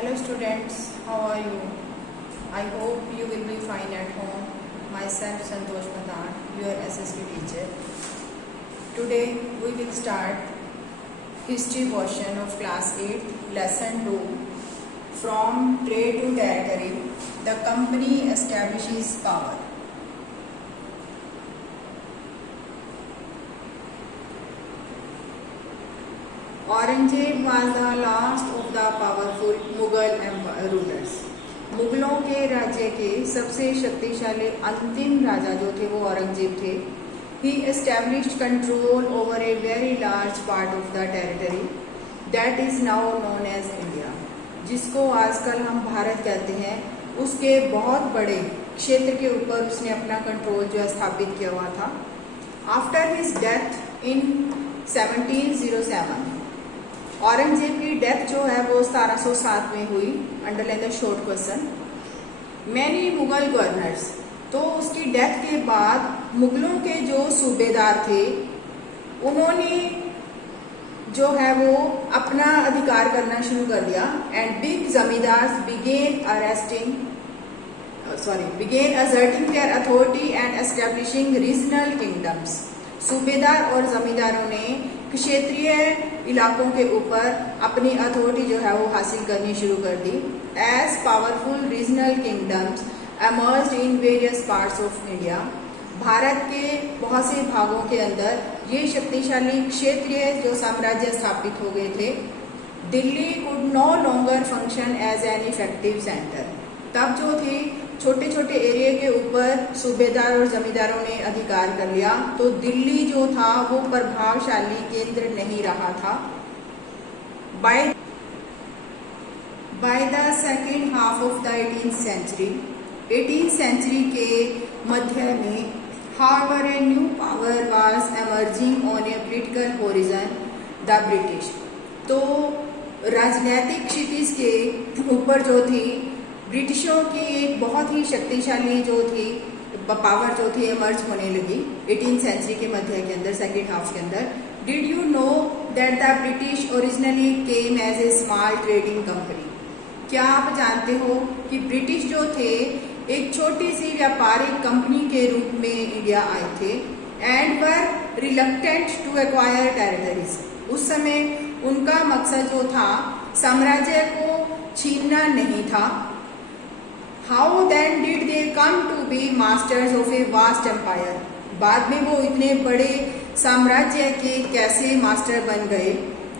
Hello students, how are you? I hope you will be fine at home. Myself Santosh Patan, your SST teacher. Today we will start history portion of class 8, lesson 2. From trade to territory, the company establishes power. Aurangzeb was the last of the powerful Mughal rulers. मुगलों के राज्य के सबसे शक्तिशाली अंतिम राजा जो थे वो औरंगजेब थे. He established control over a very large part of the territory that is now known as India. जिसको आजकल हम भारत कहते हैं, उसके बहुत बड़े क्षेत्र के ऊपर उसने अपना कंट्रोल जो स्थापित किया हुआ था. After his death in 1707, Aurangzeb की डेथ जो है वो 1707 में हुई. Underline the short question. Many Mughal governors, तो उसकी डेथ के बाद मुगलों के जो सूबेदार थे उन्होंने जो है वो अपना अधिकार करना शुरू कर दिया. And big zamindars began asserting their authority and establishing regional kingdoms. सूबेदार और जमींदारों ने क्षेत्रीय इलाकों के ऊपर अपनी अथॉरिटी जो है वो हासिल करनी शुरू कर दी. As powerful regional kingdoms emerged in various parts of India. Bharat के बहुत से भागों के अंदर ये शक्तिशाली क्षेत्रीय जो साम्राज्य स्थापित हो गए थे. Delhi could no longer function as an effective centre. तब जो थे छोटे छोटे एरिया के ऊपर सूबेदार और जमींदारों ने अधिकार कर लिया, तो दिल्ली जो था वो प्रभावशाली केंद्र नहीं रहा था. By the second half of the 18th century, 18th century के मध्य में however a new power was emerging on a political horizon, the British. तो राजनीतिक क्षितिज के ऊपर जो थी ब्रिटिशों की एक बहुत ही शक्तिशाली जो थी पावर जो थी एमर्ज होने लगी 18th century के मध्य के अंदर, सेकेंड हाफ के अंदर. Did you know that the British originally came as a small trading company. क्या आप जानते हो कि ब्रिटिश जो थे एक छोटी सी व्यापारिक कंपनी के रूप में इंडिया आए थे. And were reluctant to acquire territories. उस समय उनका मकसद जो था साम्राज्य को छीनना नहीं था. How then did they come to be masters of a vast empire? बाद में वो इतने बड़े साम्राज्य के कैसे मास्टर बन गए.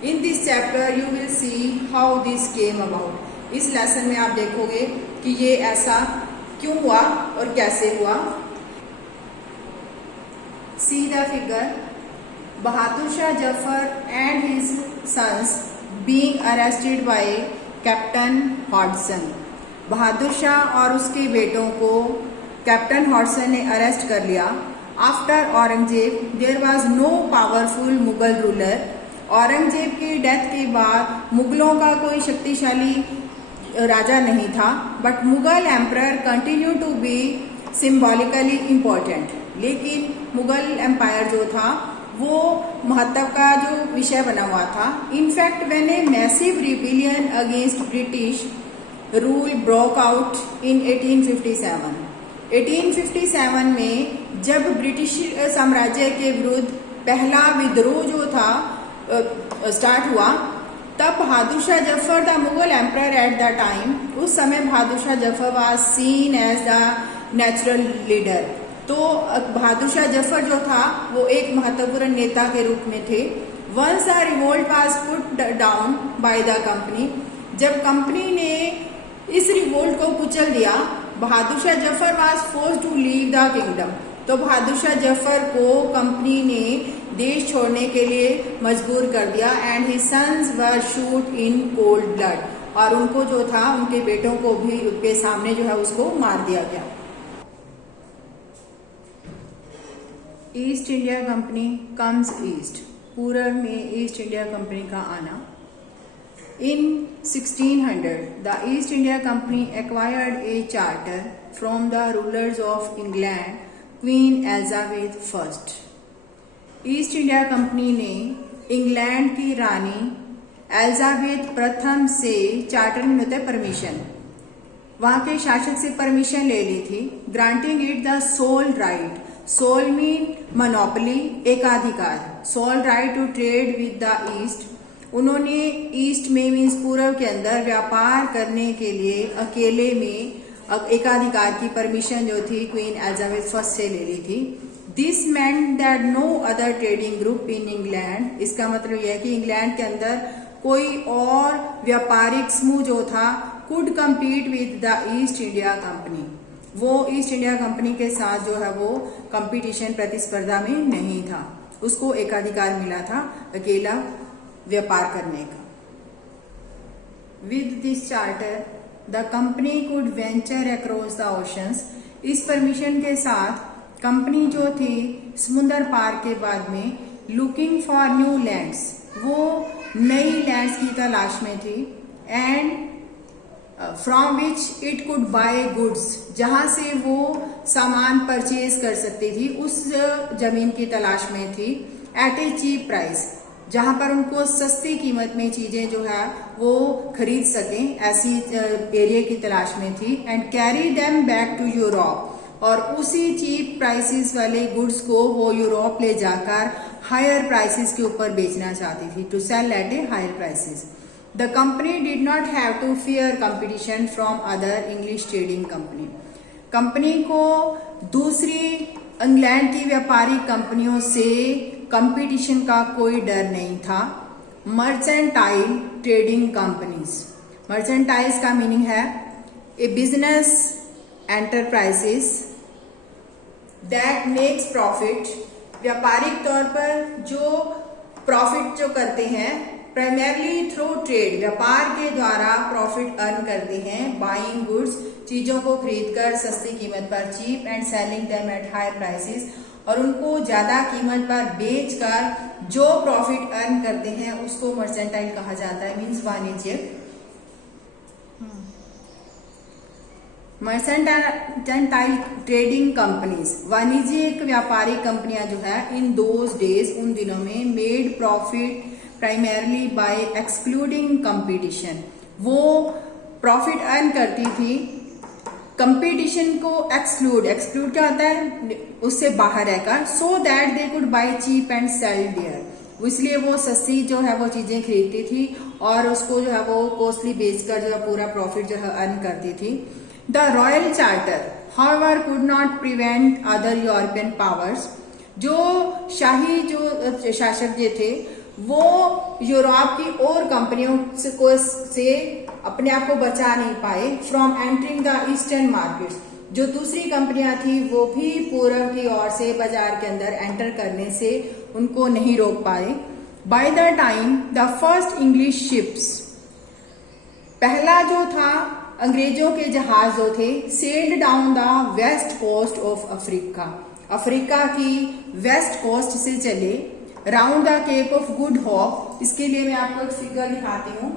In this chapter you will see how this came about. इस लेसन में आप देखोगे कि ये ऐसा क्यों हुआ और कैसे हुआ. See the figure. Bahadur Shah Zafar and his sons being arrested by Captain Hodgson. Bahadur Shah और उसके बेटों को कैप्टन हॉडसन ने अरेस्ट कर लिया. After Aurangzeb there was no powerful Mughal ruler. Aurangzeb की डेथ के बाद मुगलों का कोई शक्तिशाली राजा नहीं था. But Mughal emperor continue to be symbolically important. लेकिन मुगल एम्पायर जो था वो महत्व का जो विषय बना हुआ था. In fact when a massive rebellion against British rule broke out in 1857. 1857 में जब ब्रिटिश साम्राज्य के विरुद्ध पहला विद्रोह जो था स्टार्ट हुआ, तब Bahadur Shah Zafar the Mughal emperor at the time, उस समय Bahadur Shah Zafar was seen as the natural leader. तो बहादुर शाह जफर जो था वो एक महत्वपूर्ण नेता के रूप में थे. Once the revolt was put down by the company, जब कंपनी ने इस रिवोल्ट को कुचल दिया, Bahadur Shah Zafar was forced to leave the kingdom. तो बहादुर शाह जफर को कंपनी ने देश छोड़ने के लिए मजबूर कर दिया. And his sons were shot in cold blood. और उनको जो था उनके बेटों को भी उनके सामने जो है उसको मार दिया गया. East India company comes east. पूर्व में ईस्ट इंडिया कंपनी का आना. In 1600, the East India Company acquired a charter from the rulers of England, Queen Elizabeth I. East India company ने इंग्लैंड की रानी एलिजाबेथ प्रथम से चार्टरिंग होता है परमिशन, वहां के शासक से परमिशन ले ली थी, granting it the sole right, sole mean monopoly, एकाधिकार, sole right to trade with the east, उन्होंने ईस्ट में मीन्स पूर्व के अंदर व्यापार करने के लिए अकेले में एकाधिकार की परमिशन जो थी क्वीन एलिजाबेथ फर्स्ट से ले ली थी। This meant that no other trading group in England, इसका मतलब यह है कि इंग्लैंड के अंदर कोई और व्यापारिक समूह जो था could compete with the east India company, वो ईस्ट इंडिया कंपनी के साथ जो है वो कंपटीशन प्रतिस्पर्धा में नहीं था, उसको एकाधिकार मिला था अकेला व्यापार करने का। With this charter the company could venture across the oceans, इस परमिशन के साथ कंपनी जो थी समुद्र पार के बाद में लुकिंग फॉर न्यू लैंड्स, वो नई लैंड्स की तलाश में थी, and from which it could bye goods, जहां से वो सामान परचेज कर सकती थी, उस जमीन की तलाश में थी, एट ए चीप प्राइस, जहां पर उनको सस्ती कीमत में चीजें जो है वो खरीद सकें, ऐसी एरिया की तलाश में थी, and carry them back to Europe, और उसी चीप प्राइसेस वाले गुड्स को वो यूरोप ले जाकर हायर प्राइसेस के ऊपर बेचना चाहती थी, to sell at a higher prices. The company did not have to fear competition from other English trading company, company को दूसरी इंग्लैंड की व्यापारिक कंपनियों से कंपटीशन का कोई डर नहीं था। मर्चेंटाइल ट्रेडिंग कंपनीज, मर्चेंटाइल्स का मीनिंग है a business enterprises that makes profit, व्यापारिक तौर पर जो प्रॉफिट जो करते हैं, प्राइमरली थ्रू ट्रेड, व्यापार के द्वारा प्रॉफिट अर्न करते हैं, बाइंग गुड्स, चीजों को खरीदकर सस्ती कीमत पर, cheap and selling them at high prices, और उनको ज्यादा कीमत पर बेचकर जो प्रॉफिट अर्न करते हैं उसको मर्चेंटाइल कहा जाता है, मीन्स वाणिज्यिक। मर्चेंटाइल ट्रेडिंग कंपनीज, वाणिज्यिक व्यापारिक कंपनियां जो है इन दोज डेज, उन दिनों में, made profit primarily bye excluding competition, वो प्रॉफिट अर्न करती थी कंपटीशन को एक्सक्लूड, एक्सक्लूड क्या होता है, उससे बाहर रहकर, so that they could buy cheap and sell dear, इसलिए वो सस्ती जो है वो चीजें खरीदती थी और उसको जो है वो कॉस्टली बेचकर जो है पूरा प्रॉफिट जो है अर्न करती थी। The royal charter however could not prevent other European powers, जो शाही जो शासक जो थे वो यूरोप की और कंपनियों से अपने आप को बचा नहीं पाए, from entering the eastern markets, जो दूसरी कंपनियां थी वो भी पूर्व की ओर से बाजार के अंदर एंटर करने से उनको नहीं रोक पाए। By the time the first English ships, पहला जो था अंग्रेजों के जहाज जो थे, sailed down the west coast of Africa, Africa की वेस्ट कोस्ट से चले, round the Cape of Good Hope, इसके लिए मैं आपको एक फिगर दिखाती हूँ,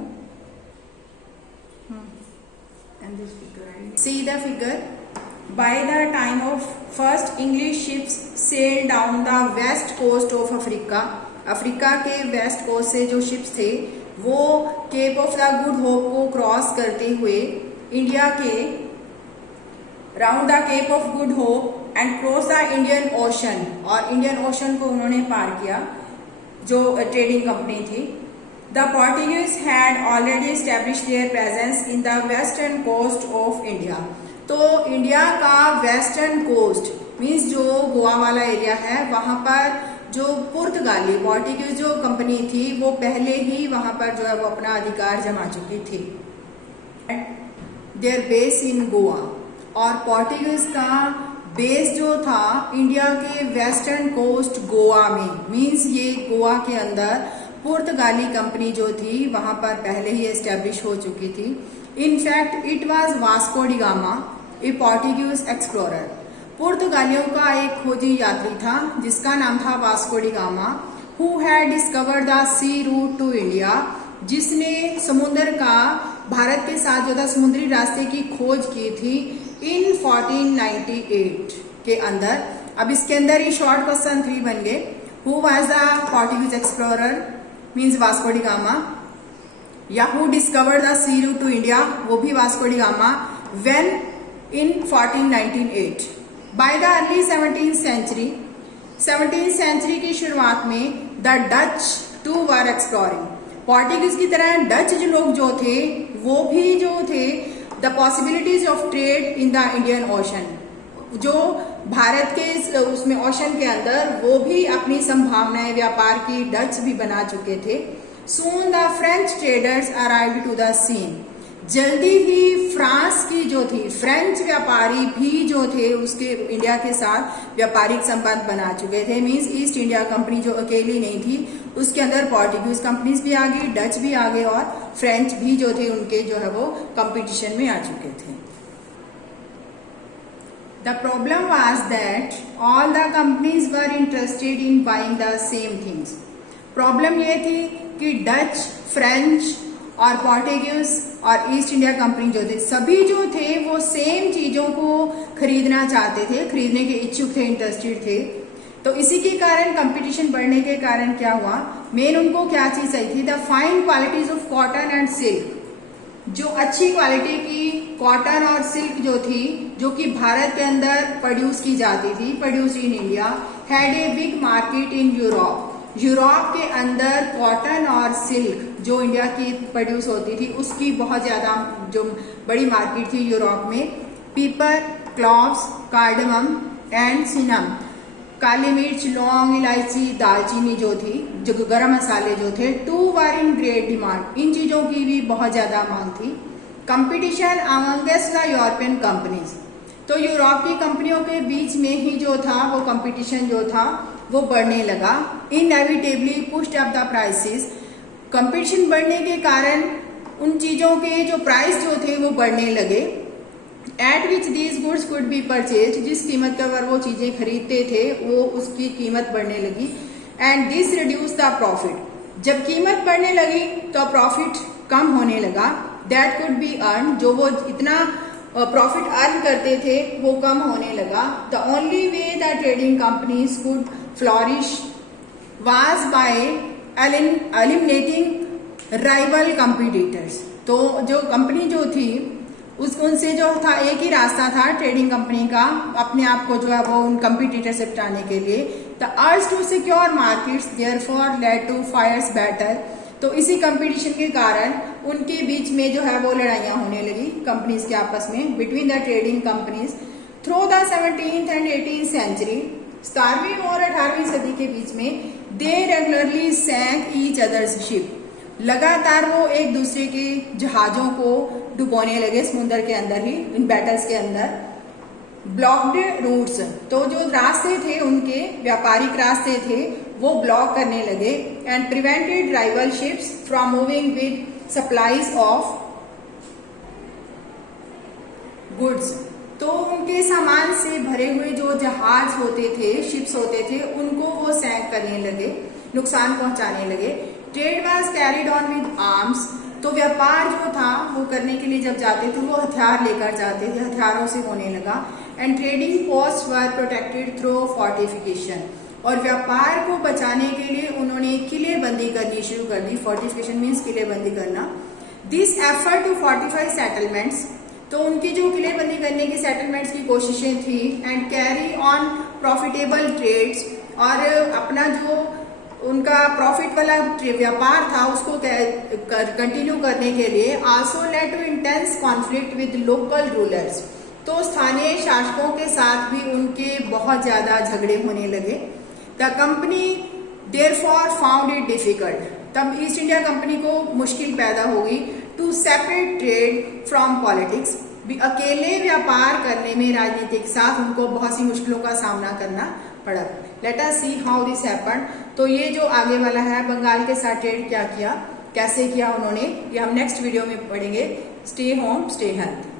see the figure. By the time of first English ships sail down the west coast of Africa, Africa के वेस्ट कोस्ट से जो शिप्स थे वो Cape of the Good Hope को क्रॉस करते हुए इंडिया के round the Cape of Good Hope and cross the Indian Ocean, और इंडियन ओशन को उन्होंने पार किया, जो ट्रेडिंग कंपनी थी। The Portuguese had already established their presence in the western coast of India, तो इंडिया का वेस्टर्न कोस्ट मीन्स जो गोवा वाला एरिया है, वहां पर जो पुर्तगाली पोर्टुगीज जो कंपनी थी वो पहले ही वहां पर जो है वो अपना अधिकार जमा चुकी थी। देयर बेस इन गोवा, और पोर्टुगीज का बेस जो था इंडिया के वेस्टर्न कोस्ट गोवा में, मीन्स ये गोवा के अंदर पुर्तगाली कंपनी जो थी वहां पर पहले ही एस्टेब्लिश हो चुकी थी। In fact it was Vasco da Gama, a Portuguese explorer, पुर्तगालियों का एक खोजी यात्री था जिसका नाम था Vasco da Gama, who had discovered the sea route to India, जिसने समुद्र का भारत के साथ जो था समुद्री रास्ते की खोज की थी इन 1498 के अंदर। अब इसके अंदर ही शॉर्ट क्वेश्चन 3 बन गए। Who was the Portuguese explorer means Vasco da Gama, या who discovered the sea route to India, वो भी Vasco da Gama, when in 1498। By the early 17th century की शुरुआत में the Dutch too were exploring, Portuguese की तरह Dutch जो लोग जो थे वो भी जो थे the possibilities of trade in the Indian ocean, जो भारत के उसमें ओशन के अंदर वो भी अपनी संभावनाएं व्यापार की डच भी बना चुके थे। Soon the French traders arrived to the scene, जल्दी ही फ्रांस की जो थी फ्रेंच व्यापारी भी जो थे उसके इंडिया के साथ व्यापारिक संबंध बना चुके थे। मींस ईस्ट इंडिया कंपनी जो अकेली नहीं थी, उसके अंदर पोर्टुगीज कंपनीज भी आ गई, डच भी आ गए और फ्रेंच भी जो थे उनके जो है वो कंपटीशन में आ चुके थे। The problem was that all the companies were interested in buying the same things. Problem ये थी कि डच, फ्रेंच और पोर्टुगीज और ईस्ट इंडिया कंपनी जो थे सभी जो थे वो सेम चीजों को खरीदना चाहते थे, खरीदने के इच्छुक थे, इंटरेस्टेड थे। तो इसी के कारण कंपटीशन बढ़ने के कारण क्या हुआ, मेन उनको क्या चीज चाहिए थी, the fine qualities of cotton and silk, जो अच्छी क्वालिटी की कॉटन और सिल्क जो थी, जो कि भारत के अंदर प्रोड्यूस की जाती थी, produce in India, had a big market in Europe. Europe के अंदर कॉटन और सिल्क जो इंडिया की प्रोड्यूस होती थी उसकी बहुत ज्यादा जो बड़ी मार्केट थी यूरोप में। पीपर, क्लॉव्स, कार्डमम एंड सिनम, काली मिर्च, लौंग, इलायची, दालचीनी जो थी, जो गरम मसाले जो थे, too were in great demand, इन चीजों की भी बहुत ज्यादा मांग थी। Competition amongst the European companies, तो यूरोप की कंपनियों के बीच में ही जो था वो कंपटीशन जो था वो बढ़ने लगा। Inevitably pushed up the prices, competition बढ़ने के कारण उन चीजों के जो प्राइस जो थे वो बढ़ने लगे। Eight which these goods could be purchase, जिस कीमत पर वो चीजें खरीदते थे वो उसकी कीमत बढ़ने लगी। And this reduce the profit, जब कीमत बढ़ने लगी तो प्रॉफिट कम होने लगा। दैट कुड बी अर्न, जो वो इतना प्रॉफिट अर्न करते थे वो कम होने लगा। The only way the trading companies could flourish was by eliminating rival competitors, तो जो कंपनी जो थी उनसे जो था एक ही रास्ता था ट्रेडिंग कंपनी का, अपने आप को जो है वो उन कंपटीटर से हटाने के लिए। The urge to secure markets therefore led to fierce battle, तो इसी कंपटीशन के कारण उनके बीच में जो है वो लड़ाइयां होने लगी कंपनीज के आपस में, between the trading companies through the 17th and 18th century. 17वीं और 18वीं सदी के बीच में they regularly sank each others ship, लगातार वो एक दूसरे के जहाजों को डुबोने लगे समुद्र के अंदर ही, इन बैटल्स के अंदर। ब्लॉक्ड रूट्स, तो जो रास्ते थे उनके व्यापारिक रास्ते थे वो ब्लॉक करने लगे। And prevented rival ships from moving with supplies of goods, तो उनके सामान से भरे हुए जो जहाज होते थे, शिप्स होते थे, उनको वो सैंक करने लगे, नुकसान पहुंचाने लगे। Trade was carried on with arms, तो व्यापार जो था वो करने के लिए जब जाते थे वो हथियार लेकर जाते थे, हथियारों से होने लगा। And trading post were protected through fortification, और व्यापार को बचाने के लिए उन्होंने किलेबंदी करनी शुरू कर दी। फोर्टिफिकेशन मीन्स किलेबंदी करना। This effort to fortify settlements, तो उनकी जो किलेबंदी करने की सेटलमेंट्स की कोशिशें थी। And carry on profitable trades, और अपना जो उनका प्रॉफिट वाला व्यापार था उसको कंटिन्यू करने के लिए। Also led to intense conflict with local rulers, तो स्थानीय शासकों के साथ भी उनके बहुत ज्यादा झगड़े होने लगे। The company therefore found it difficult, तब ईस्ट इंडिया कंपनी को मुश्किल पैदा होगी to separate trade from politics, अकेले व्यापार करने में राजनीति के साथ उनको बहुत सी मुश्किलों का सामना करना पड़ा। Let us see how this happened, तो ये जो आगे वाला है बंगाल के साथ ट्रेड क्या किया, कैसे किया उन्होंने, ये हम नेक्स्ट वीडियो में पढ़ेंगे। Stay home, stay health.